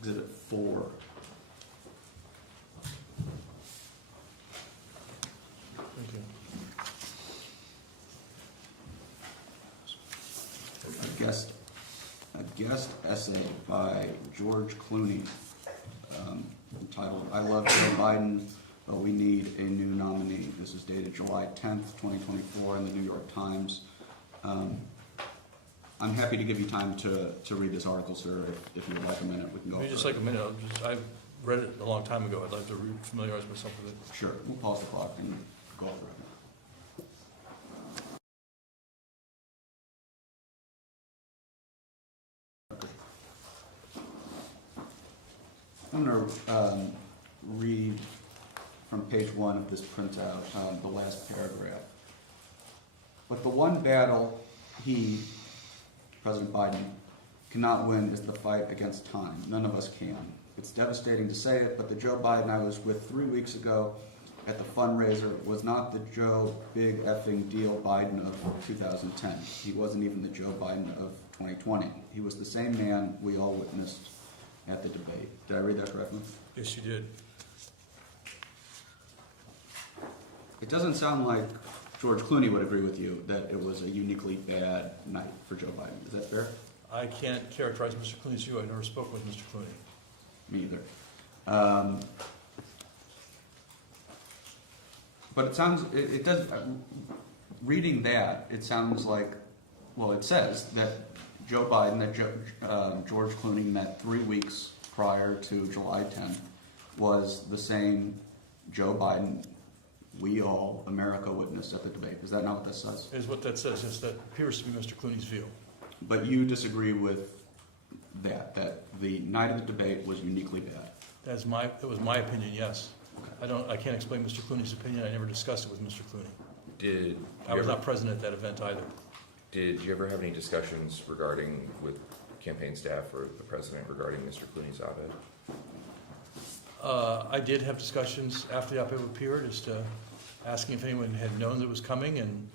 Exhibit 4. Thank you. A guest essay by George Clooney entitled, "I love Joe Biden, but we need a new nominee." This is dated July 10th, 2024 in the New York Times. I'm happy to give you time to read this article, sir. If you would like a minute, we can go Maybe over just it. like a minute. I read it a long time ago. I'd like to familiarize myself with it. Sure, we'll pause the clock and go over it. I'm going to read from page 1 of this printout, the last paragraph. "But the one battle he, President Biden, cannot win is the fight against time. None of us can. It's devastating to say it, but the Joe Biden I was with 3 weeks ago at the fundraiser was not the Joe big effing deal Biden of 2010. He wasn't even the Joe Biden of 2020. He was the same man we all witnessed at the debate." Did I read that correctly? Yes, you did. It doesn't sound like George Clooney would agree with you that it was a uniquely bad night for Joe Biden. Is that fair? I can't characterize Mr. Clooney's view. I never spoke with Mr. Clooney. Me either. But it sounds, it does, reading that, it sounds like, well, it says that Joe Biden, that George Clooney met 3 weeks prior to July 10th was the same Joe Biden we all, America, witnessed at the debate. Is that not what that says? Is what that says. Yes, that appears to be Mr. Clooney's view. But you disagree with that the night of the debate was uniquely bad? That was my opinion, yes. I can't explain Mr. Clooney's opinion. I never discussed it with Mr. Clooney. I was not present at that event either. Did you ever have any discussions regarding with campaign staff or the president regarding Mr. Clooney's op-ed? I did have discussions after the op-ed appeared as to asking if anyone had known that it was coming and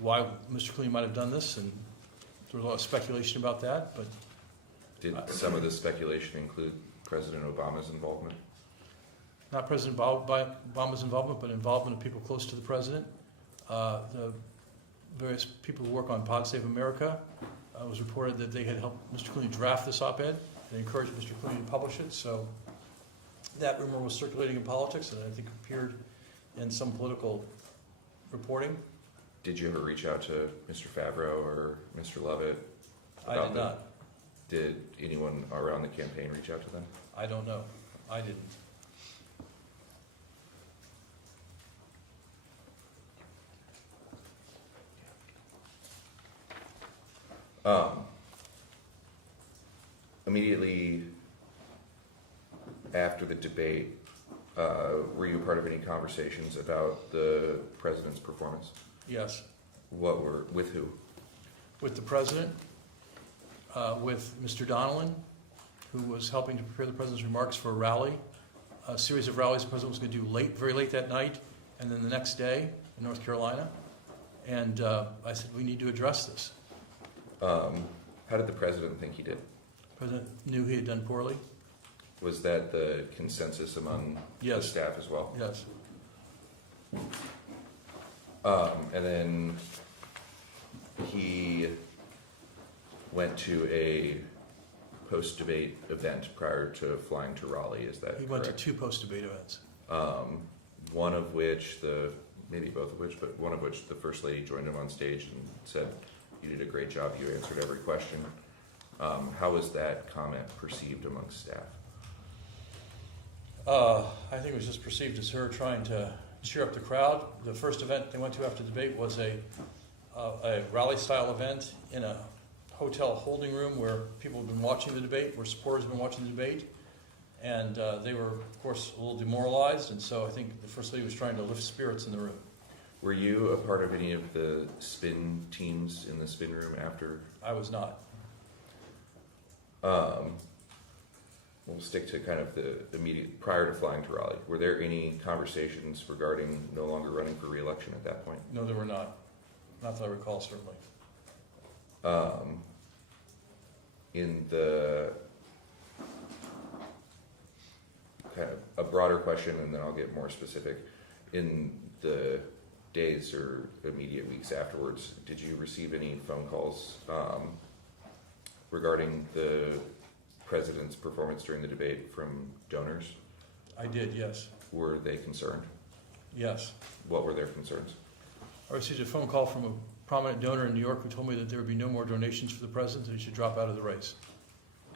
why Mr. Clooney might have done this, and there was a lot of speculation about that. But did some of the speculation include President Obama's involvement? not President Obama's involvement, but involvement of people close to the president. The various people who work on Pod Save America, it was reported that they had helped Mr. Clooney draft this op-ed and encouraged Mr. Clooney to publish it. So that rumor was circulating in politics, and I think appeared in some political reporting. Did you ever reach out to Mr. Favreau or Mr. Lovett? I did not. Did anyone around the campaign reach out to them? I don't know. I didn't. Immediately after the debate, were you part of any conversations about the president's performance? Yes. With who? With the president, with Mr. Donnellan, who was helping to prepare the president's remarks for a rally, a series of rallies the president was going to do very late that night, and then the next day in North Carolina. And I said, we need to address this. How did the president think he did? The president knew he had done poorly. Was that the consensus among the staff as well? Yes. And then he went to a post-debate event prior to flying to Raleigh, is that correct? He went to 2 post-debate events. One of which, maybe both of which, but one of which the First Lady joined him on stage and said, "You did a great job, you answered every question." How was that comment perceived amongst staff? I think it was just perceived as her trying to cheer up the crowd. The first event they went to after the debate was a rally-style event in a hotel holding room where people had been watching the debate, where supporters had been watching the debate, and they were, of course, a little demoralized, and so I think the First Lady was trying to lift spirits in the room. Were you a part of any of the spin teams in the spin room after? I was not. We'll stick to kind of the immediate, prior to flying to Raleigh. Were there any conversations regarding no longer running for re-election at that point? No, there were not. Not that I recall, certainly. In the a broader question, and then I'll get more specific. In the days or immediate weeks afterwards, did you receive any phone calls regarding the president's performance during the debate from donors? I did, yes. Were they concerned? Yes. What were their concerns? I received a phone call from a prominent donor in New York who told me that there would be no more donations for the president, that he should drop out of the race.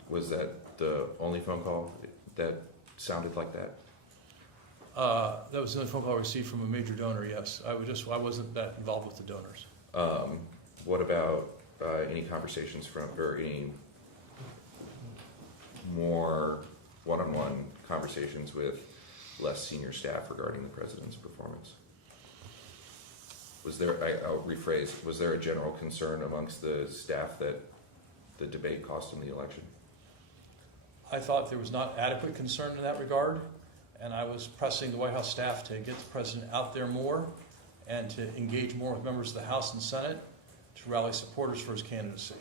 Was that the only phone call that sounded like that? That was another phone call I received from a major donor, yes. I wasn't that involved with the donors. What about any conversations or any more one-on-one conversations with less senior staff regarding the president's performance? Was there, I'll rephrase, was there a general concern amongst the staff that the debate cost him the election? I thought there was not adequate concern in that regard, and I was pressing the White House staff to get the president out there more and to engage more with members of the House and Senate to rally supporters for his candidacy.